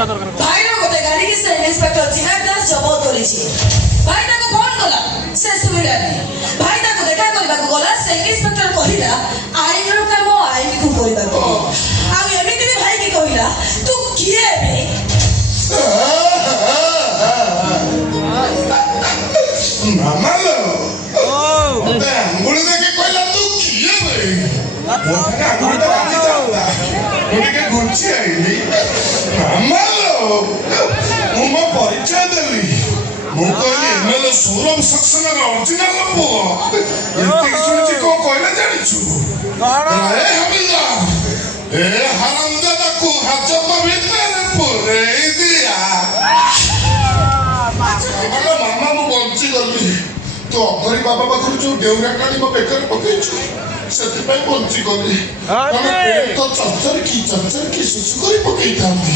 ଭାଇର ଗୋଟେ ଗାଡିକି ସେ ଇନ୍ସପେକ୍ଟର ଚିରାଗ ଦାସ ଜବତ କରିଛି। ଭାଇ ତାକୁ ଫୋନ କଲା, ସେ ସୁବିଲାନି। ଭାଇ ତାକୁ ଦେଖା କରିବାକୁ ଗଲା, ସେ ଇନ୍ସପେକ୍ଟର କହିଲା ଆଇନର କାମ ଆଇନକୁ କରିବାକୁ। ଆଉ ଏମିତି ବି ଭାଇକି କହିଲା ତୁ କିଏ ଏବେ? ମାମାଲୋ ମତେ ଆଙ୍ଗୁଳି ଦେଖି କହିଲା ତୁ କିଏ ବେ? ମୋତେ ଆଙ୍ଗୁଳିଟା ବାଜି ଚାଲିଲା, ମୁଁ ଟିକେ ଘୁଞ୍ଚି ଆଇଲି। ମାମାଲୋ ମୁଁ ମୋ ପରିଚୟ ଦେଲି, ମୁଁ କହିଲି ଏମଏଲଏ ସୌରଭ ସକ୍ସେନାର ଅରିଜିନାଲ ପୁଅ। ଏତିକି ଶୁଣିଛି କଣ କହିଲେ ଜାଣିଛୁ? ଏ ହମିଲା ଏ ହାରାମଜାଦାକୁ ହାଜତ ଭିତରେ ପୁରେଇ ଦିଆ। ମାମା ମୁଁ ବଞ୍ଚିଗଲି। ତୁ ଅଘରୀ ବାବା ପାଖରୁ ଯୋଉ ଡେଉଁରା କାଢି ମୋ ବେକରେ ପକେଇଛୁ ସେଥିପାଇଁ ବଞ୍ଚିଗଲି। ଚର୍ଚର କି ସୁସୁ କରି ପକେଇଥାନ୍ତି।